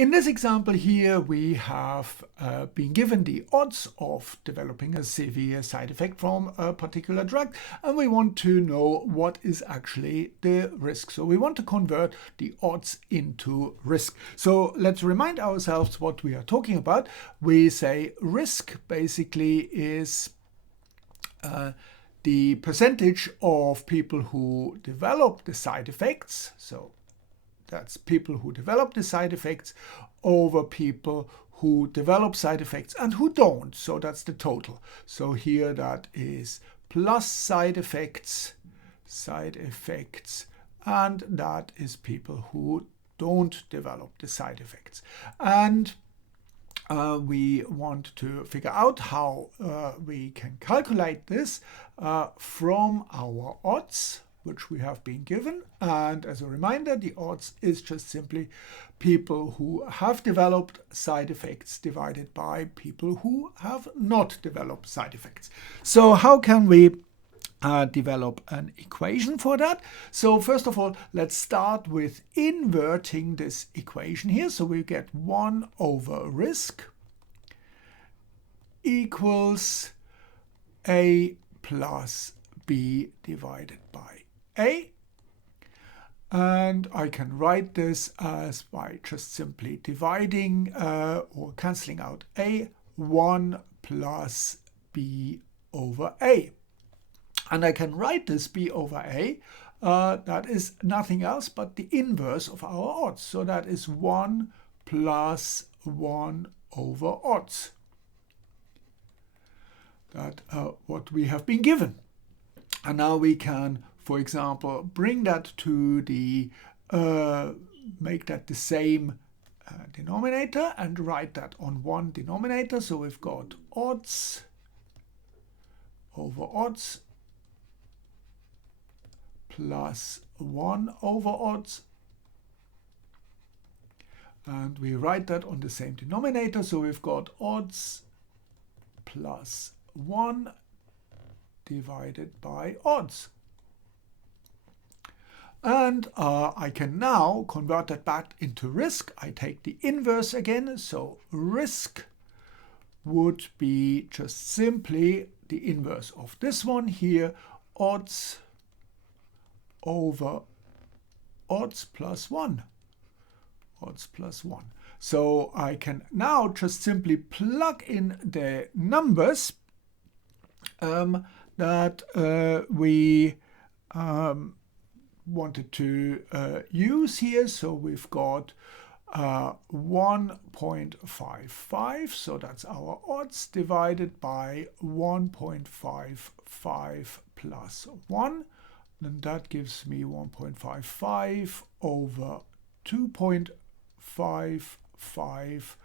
In this example here, we have been given the odds of developing a severe side effect from a particular drug, and we want to know what is actually the risk. So we want to convert the odds into risk. So let's remind ourselves what we are talking about. We say risk basically is the percentage of people who develop the side effects. So that's people who develop the side effects over people who develop side effects and who don't. So that's the total. So here that is plus side effects, and that is people who don't develop the side effects. And we want to figure out how we can calculate this from our odds, which we have been given. And as a reminder, the odds is just simply people who have developed side effects divided by people who have not developed side effects. So how can we develop an equation for that? So first of all, let's start with inverting this equation here. So we get 1 over risk equals A plus B divided by A. And I can write this as by just simply dividing or cancelling out A, 1 plus B over A. And I can write this B over A, that is nothing else but the inverse of our odds. So that is 1 plus 1 over odds. That's what we have been given. And now we can, for example, bring that to the, make that the same denominator and write that on one denominator. So we've got odds over odds plus 1 over odds. And we write that on the same denominator. So we've got odds plus 1 divided by odds. And I can now convert that back into risk. I take the inverse again. So risk would be just simply the inverse of this one here, odds over odds plus 1. Odds plus 1. So I can now just simply plug in the numbers that we wanted to use here. So we've got 1.55, so that's our odds, divided by 1.55 plus 1. And that gives me 1.55 over 2.55.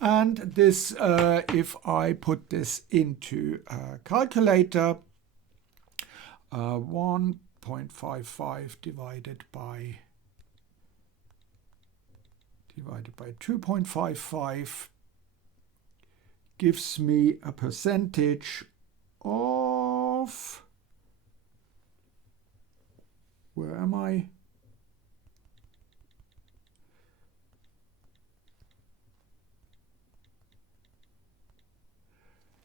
And this, if I put this into a calculator, 1.55 divided by 2.55 gives me a percentage of, where am I?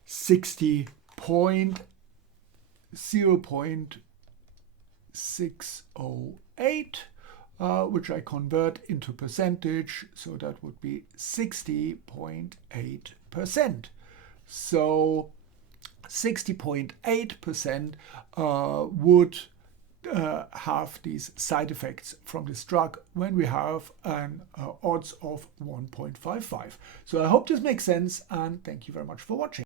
.0.608, which I convert into percentage, so that would be 60.8%. So 60.8% would have these side effects from this drug when we have an odds of 1.55. So I hope this makes sense, and thank you very much for watching.